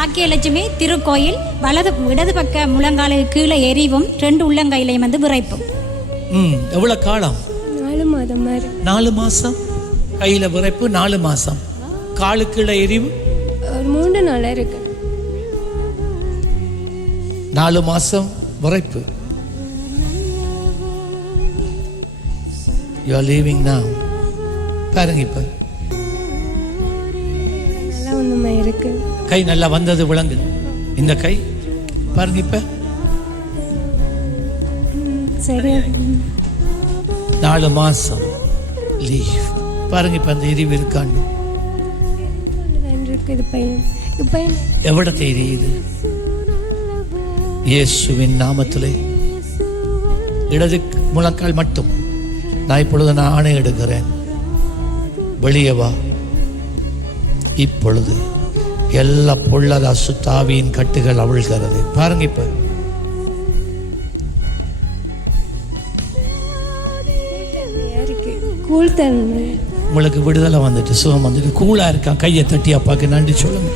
பாக்கியலட்சுமி திருக்கோயில் வலது இடது பக்க முழங்காலுக்கு கீழே எரிவும் ரெண்டு உள்ளங்கையிலையும் வந்து விரைப்பும். ம் எவ்வளோ காலம்? நாலு மாதம் மாதிரி. நாலு மாசம்? கையில விரைப்பு நாலு மாசம். காலுக்குள்ள எரிவு ஒரு மூன்று நாளாக இருக்கு. நாலு மாசம் விரைப்பு. You are leaving now. பாருங்க இப்ப. ஆமாம் இருக்கு. கை நல்லா வந்தது விளங்கு. இந்த கை பாருங்க இப்ப. சரி நாலு மாசம் லீவ் பாருங்க இப்ப அந்த எரிவு இருக்காண்டு எவ்வளத்தை எரியுது இயேசுவின் நாமத்திலே. இடது முழக்கால் மட்டும். நான் இப்பொழுது நான் ஆணை எடுக்கிறேன் வெளியே வா. இப்பொழுது எல்லா பொள்ளத அசுத்தாவியின் கட்டுகள் அவிழ்கிறது. பாருங்க இப்ப. உங்களுக்கு விடுதலை வந்துட்டு சுகம் வந்துட்டு கூலா இருக்கான் கையை தட்டி அப்பாக்கு நன்றி சொல்லுங்க.